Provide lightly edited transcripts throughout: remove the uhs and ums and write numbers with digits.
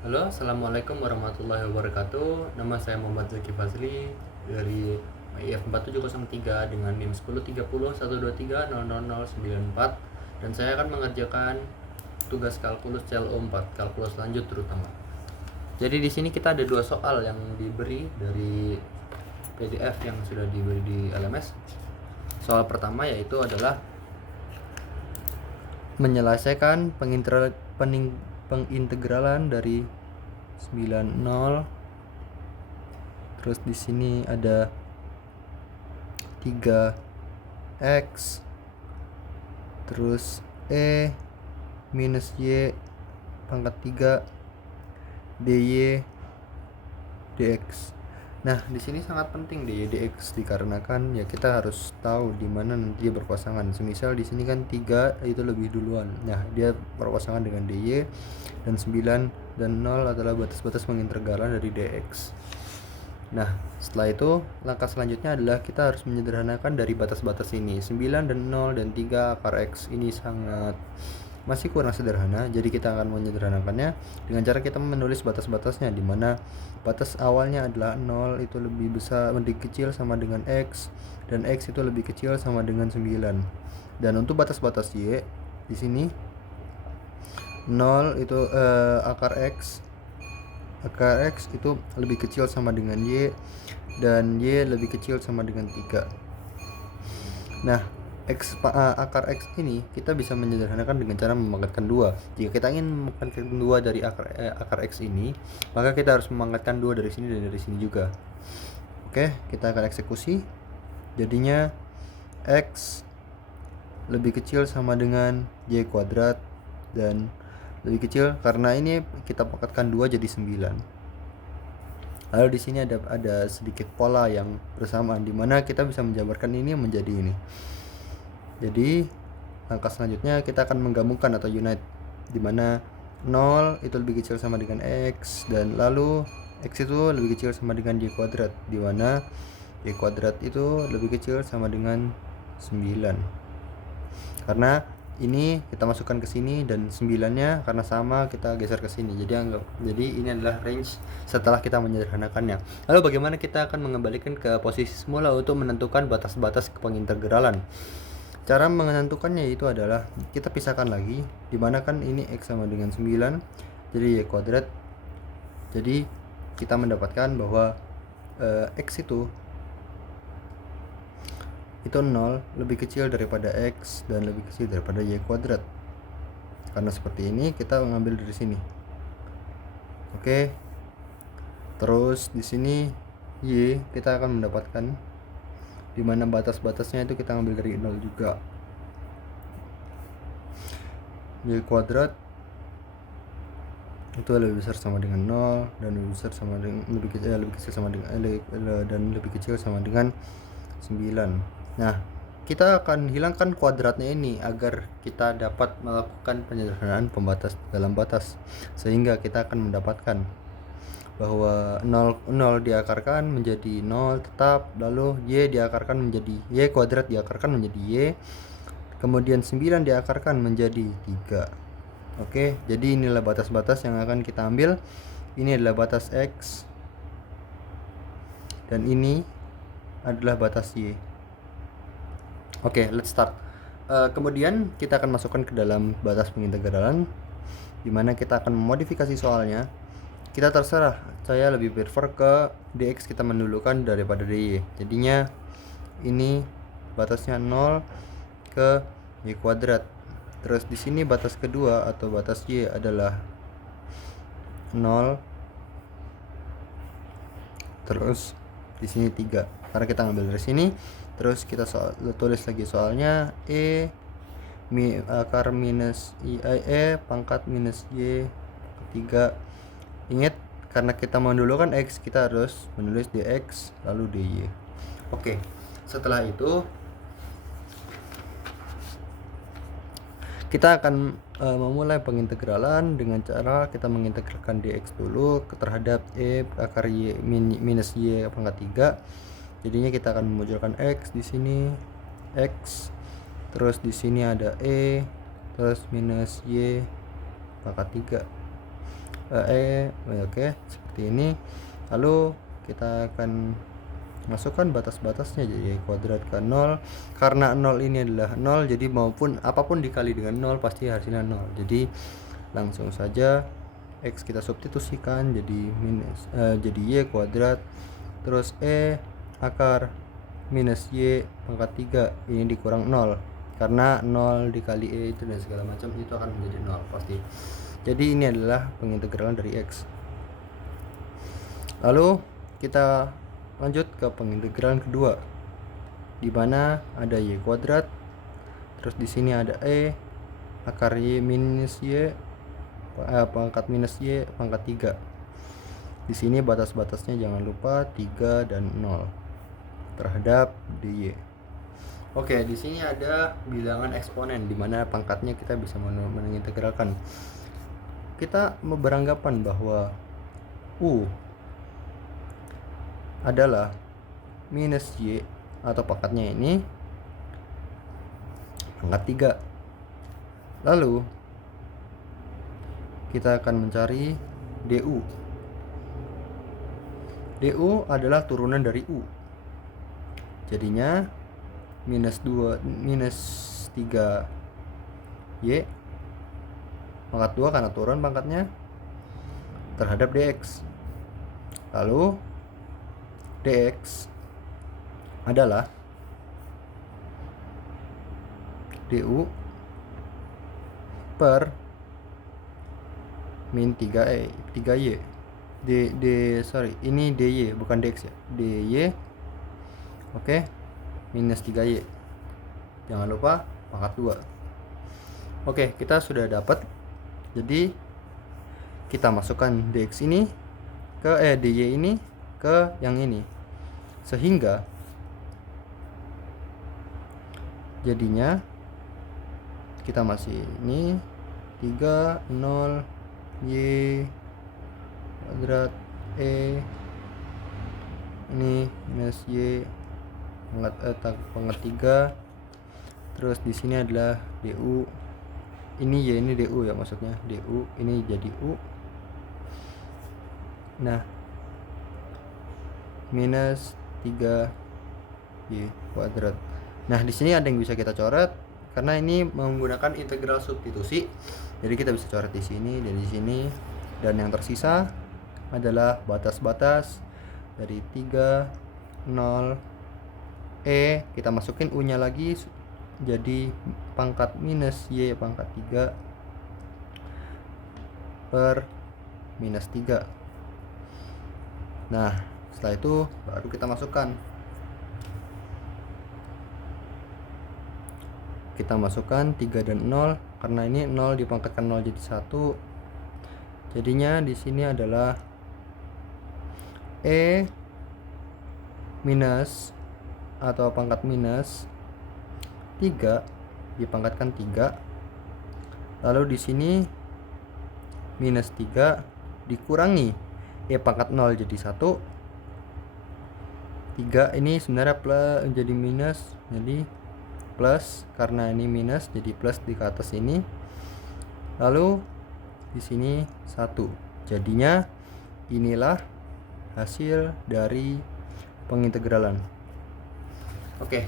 Halo, assalamualaikum warahmatullahi wabarakatuh. Nama saya Muhammad Zaki Fazli dari IF 4703 dengan NIM 103012300094 dan saya akan mengerjakan tugas kalkulus CLO 4, kalkulus lanjut terutama. Jadi di sini kita ada dua soal yang diberi dari PDF yang sudah diberi di LMS. Soal pertama yaitu adalah menyelesaikan pengintegralan dari 90. Terus di sini ada 3x terus minus y pangkat 3 dy dx. Nah, di sini sangat penting dy dx dikarenakan ya kita harus tahu di mana nanti dia berpasangan. Semisal di sini kan 3 itu lebih duluan. Nah, dia berpasangan dengan dy dan 9 dan 0 adalah batas-batas pengintegralan dari dx. Nah, setelah itu langkah selanjutnya adalah kita harus menyederhanakan dari batas-batas ini. 9 dan 0 dan 3 akar x ini masih kurang sederhana, jadi kita akan menyederhanakannya dengan cara kita menulis batas-batasnya, di mana batas awalnya adalah 0 itu lebih besar, lebih kecil sama dengan x, dan x itu lebih kecil sama dengan 9. Dan untuk batas-batas y di sini 0 itu akar x itu lebih kecil sama dengan y, dan y lebih kecil sama dengan 3. Nah, akar x ini kita bisa menyederhanakan dengan cara memangkatkan 2. Jika kita ingin memangkatkan 2 dari akar x ini, maka kita harus memangkatkan 2 dari sini dan dari sini juga. Oke, kita akan eksekusi. Jadinya x lebih kecil sama dengan y kuadrat, dan lebih kecil karena ini kita pangkatkan 2 jadi 9. Lalu di sini ada sedikit pola yang bersamaan, di mana kita bisa menjabarkan ini menjadi ini. Jadi langkah selanjutnya kita akan menggabungkan atau unite, di mana 0 itu lebih kecil sama dengan x, dan lalu x itu lebih kecil sama dengan y kuadrat, di mana y kuadrat itu lebih kecil sama dengan 9. Karena ini kita masukkan ke sini dan 9-nya karena sama kita geser ke sini. Jadi ini adalah range setelah kita menyederhanakannya. Lalu bagaimana kita akan mengembalikan ke posisi semula untuk menentukan batas-batas pengintegralan? Cara menentukannya itu adalah kita pisahkan lagi, dimana kan ini x sama dengan 9, jadi y kuadrat. Jadi kita mendapatkan bahwa x itu 0 lebih kecil daripada x dan lebih kecil daripada y kuadrat. Karena seperti ini kita mengambil dari sini. Oke. Terus di sini y kita akan mendapatkan, di mana batas-batasnya itu kita ambil dari 0 juga. Y kuadrat itu lebih besar sama dengan 0 dan lebih besar sama dengan lebih kecil sama dengan dan lebih kecil sama dengan 9. Nah, kita akan hilangkan kuadratnya ini agar kita dapat melakukan penyederhanaan pembatas dalam batas, sehingga kita akan mendapatkan bahwa 0 diakarkan menjadi 0 tetap, lalu y diakarkan menjadi y kuadrat diakarkan menjadi y, kemudian 9 diakarkan menjadi 3. Oke, jadi inilah batas-batas yang akan kita ambil. Ini adalah batas x dan ini adalah batas y. Oke, let's start. Kemudian kita akan masukkan ke dalam batas pengintegralan, di mana kita akan memodifikasi soalnya. Kita terserah, saya lebih prefer ke dx kita mendulukan daripada dy. Jadinya ini batasnya 0 ke y kuadrat. Terus di sini batas kedua atau batas y adalah 0. Terus di sini 3. Karena kita ngambil dari sini. Terus kita tulis lagi soalnya akar minus pangkat minus y 3. Ingat, karena kita mendulukan x, kita harus menulis dx lalu dy. Oke, setelah itu kita akan memulai pengintegralan dengan cara kita mengintegralkan dx dulu terhadap akar y minus y pangkat 3. Jadinya kita akan memunculkan x di sini, x, terus di sini ada terus minus y pangkat 3. oke, seperti ini. Lalu kita akan masukkan batas-batasnya, jadi kuadrat ke 0. Karena 0 ini adalah 0, jadi maupun apapun dikali dengan 0 pasti hasilnya 0. Jadi langsung saja X kita substitusikan jadi Y kuadrat, terus akar minus Y pangkat 3 ini dikurang 0, karena 0 dikali itu dan segala macam itu akan menjadi 0 pasti. Jadi ini adalah pengintegralan dari X. Lalu kita lanjut ke pengintegralan kedua, di mana ada Y kuadrat, terus di sini ada akar Y minus Y pangkat minus Y pangkat 3. Di sini batas-batasnya jangan lupa 3 dan 0 terhadap dy. Oke, di sini ada bilangan eksponen di mana pangkatnya kita bisa mengintegralkan. Kita beranggapan bahwa U adalah minus Y atau pangkatnya ini pangkat 3. Lalu kita akan mencari DU. DU adalah turunan dari U. Jadinya minus 3 Y pangkat 2 karena turun pangkatnya terhadap DX. Lalu DX adalah DU per min 3Y. Ini DY bukan DX ya. DY. Oke. Minus 3Y. Jangan lupa pangkat 2. Oke, kita sudah dapat. Jadi kita masukkan DX ini ke DY ini ke yang ini, sehingga jadinya kita masih ini 3 0 Y kuadrat ini minus Y pangkat 3. Terus di sini adalah DU, ini Y ini DU ya, maksudnya DU ini jadi U. Nah, minus 3 Y kuadrat. Nah, di sini ada yang bisa kita coret karena ini menggunakan integral substitusi. Jadi kita bisa coret di sini dan di sini, dan yang tersisa adalah batas-batas dari 3 0 kita masukin U-nya lagi jadi pangkat minus Y pangkat 3 per minus 3. Nah, setelah itu baru kita masukkan. Kita masukkan 3 dan 0 karena ini 0 dipangkatkan 0 jadi 1. Jadinya di sini adalah minus atau pangkat minus 3 dipangkatkan 3. Lalu di sini minus 3 dikurangi pangkat 0 jadi 1. 3 ini sebenarnya plus jadi minus, jadi plus karena ini minus jadi plus di ke atas ini. Lalu di sini 1. Jadinya inilah hasil dari pengintegralan. Oke,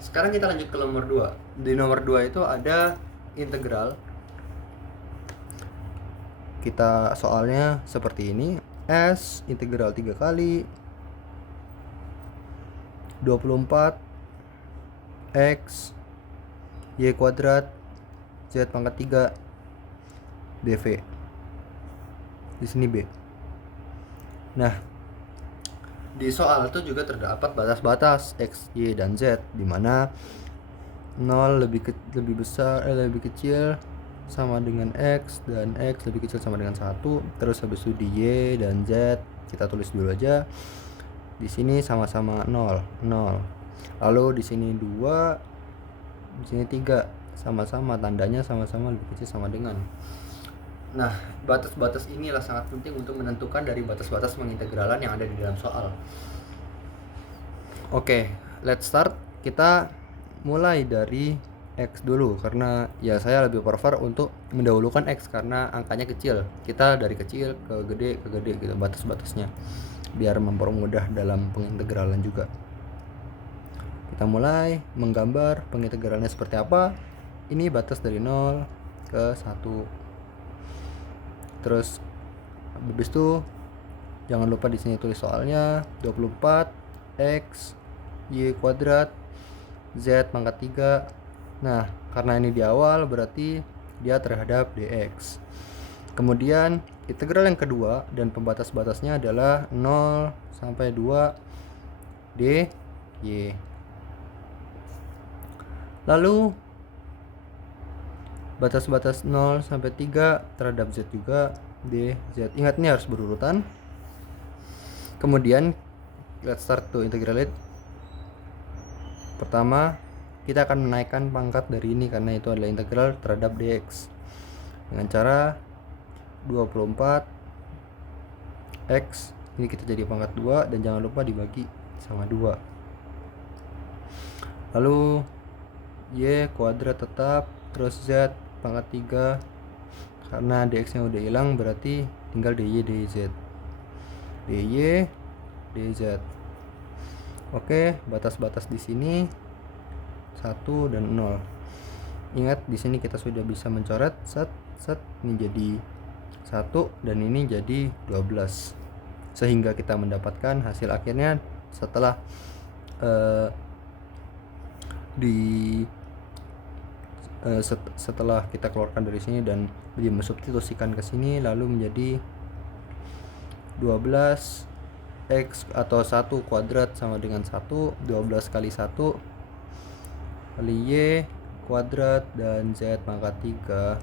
sekarang kita lanjut ke nomor 2. Di nomor 2 itu ada integral. Kita soalnya seperti ini. S integral 3 kali 24 X Y kuadrat Z pangkat 3 dV. Di sini B. Nah, di soal itu juga terdapat batas-batas X, Y, dan Z, di mana 0 lebih kecil sama dengan X, dan X lebih kecil sama dengan 1. Terus habis itu di Y dan Z kita tulis dulu aja. Di sini sama-sama 0. Lalu di sini 2, di sini 3, sama-sama tandanya sama-sama lebih kecil sama dengan. Nah, batas-batas inilah sangat penting untuk menentukan dari batas-batas pengintegralan yang ada di dalam soal. Oke, let's start. Kita mulai dari X dulu, karena ya saya lebih prefer untuk mendahulukan X karena angkanya kecil. Kita dari kecil ke gede gitu batas-batasnya, biar mempermudah dalam pengintegralan juga. Kita mulai menggambar pengintegralannya seperti apa. Ini batas dari 0 ke 1. Terus habis itu jangan lupa di sini tulis soalnya 24 X Y kuadrat Z pangkat 3. Nah, karena ini di awal berarti dia terhadap dx. Kemudian integral yang kedua dan pembatas batasnya adalah 0 sampai 2 dy. Lalu batas-batas 0 sampai 3 terhadap z juga dz. Ingat, ini harus berurutan. Kemudian let's start to integrate. Pertama, kita akan menaikkan pangkat dari ini karena itu adalah integral terhadap dx dengan cara 24 x ini kita jadi pangkat 2 dan jangan lupa dibagi sama 2. Lalu y kuadrat tetap, terus z pangkat 3 karena dx nya udah hilang berarti tinggal dy dz, dy dz. Oke, batas-batas di sini 1 dan 0. Ingat, di sini kita sudah bisa mencoret set ini jadi 1 dan ini jadi 12. Sehingga kita mendapatkan hasil akhirnya setelah setelah kita keluarkan dari sini dan dimensubstitusikan ke sini, lalu menjadi 12 x atau 1 kuadrat sama dengan 1, 12 kali 1 kali y kuadrat dan z pangkat 3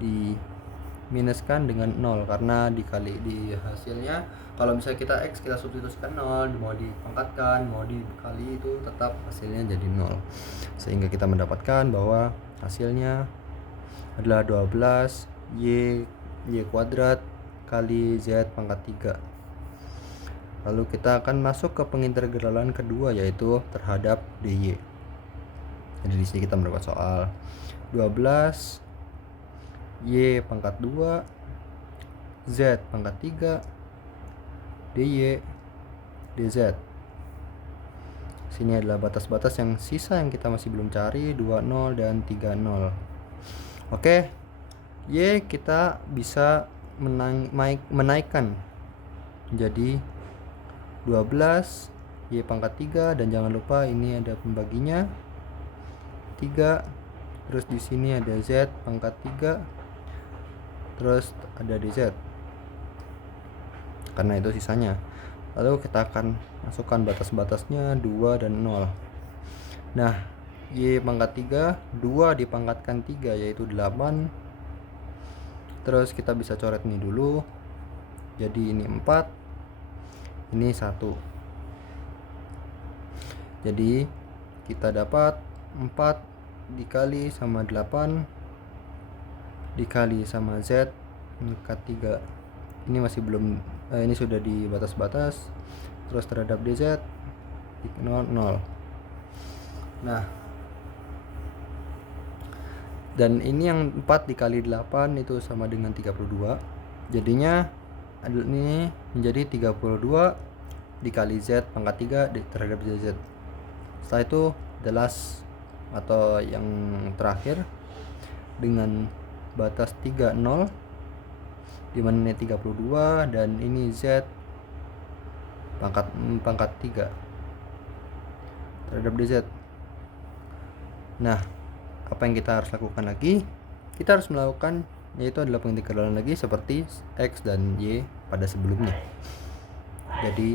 diminuskan dengan 0 karena dikali di hasilnya. Kalau misalnya kita x kita substitusikan 0, mau dipangkatkan mau dikali itu tetap hasilnya jadi 0, sehingga kita mendapatkan bahwa hasilnya adalah 12 y kuadrat kali z pangkat 3. Lalu kita akan masuk ke pengintegralan kedua, yaitu terhadap dy. Jadi di sini kita mendapat soal 12 y pangkat 2 z pangkat 3 dy dz. Sini adalah batas-batas yang sisa yang kita masih belum cari, 20 dan 30. Oke, y kita bisa menaikkan jadi 12 y pangkat 3 dan jangan lupa ini ada pembaginya 3. Terus di sini ada z pangkat 3. Terus ada dz. Karena itu sisanya. Lalu kita akan masukkan batas-batasnya 2 dan 0. Nah, y pangkat 3, 2 dipangkatkan 3 yaitu 8. Terus kita bisa coret ini dulu. Jadi ini 4, ini 1. Jadi kita dapat 4 dikali sama 8 dikali sama z pangkat 3. Ini masih belum ini sudah di batas-batas. Terus terhadap dz 0. Nah, dan ini yang 4 dikali 8 itu sama dengan 32. Jadinya ini menjadi 32 dikali z pangkat 3 terhadap dz. Setelah itu the last atau yang terakhir dengan batas 30, dimana ini 32 dan ini z pangkat 3 terhadap dz. Nah, apa yang kita harus lakukan lagi? Kita harus melakukan yaitu adalah pengintegralan lagi seperti x dan y pada sebelumnya. Jadi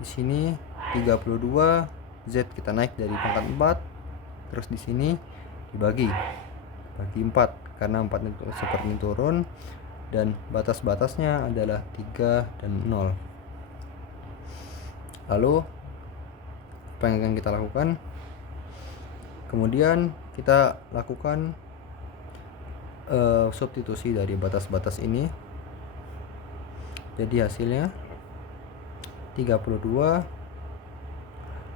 di sini 32 z kita naik dari pangkat 4, terus di sini dibagi 4 karena 4 itu seperti ini turun dan batas-batasnya adalah 3 dan 0. Lalu apa yang akan kita lakukan? Kemudian kita lakukan substitusi dari batas-batas ini. Jadi hasilnya 32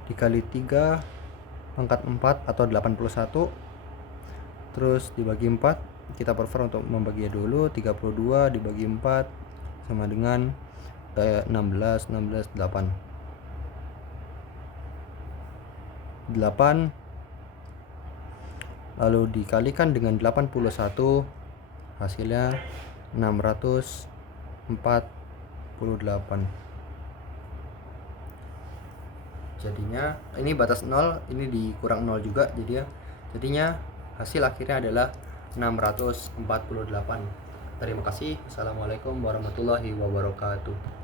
dikali 3 pangkat 4 atau 81 terus dibagi 4, kita prefer untuk membaginya dulu. 32 dibagi 4 sama dengan 16, 8 lalu dikalikan dengan 81, hasilnya 648. Jadinya ini batas 0, ini dikurang 0 juga, jadinya hasil akhirnya adalah 648. Terima kasih. Assalamualaikum warahmatullahi wabarakatuh.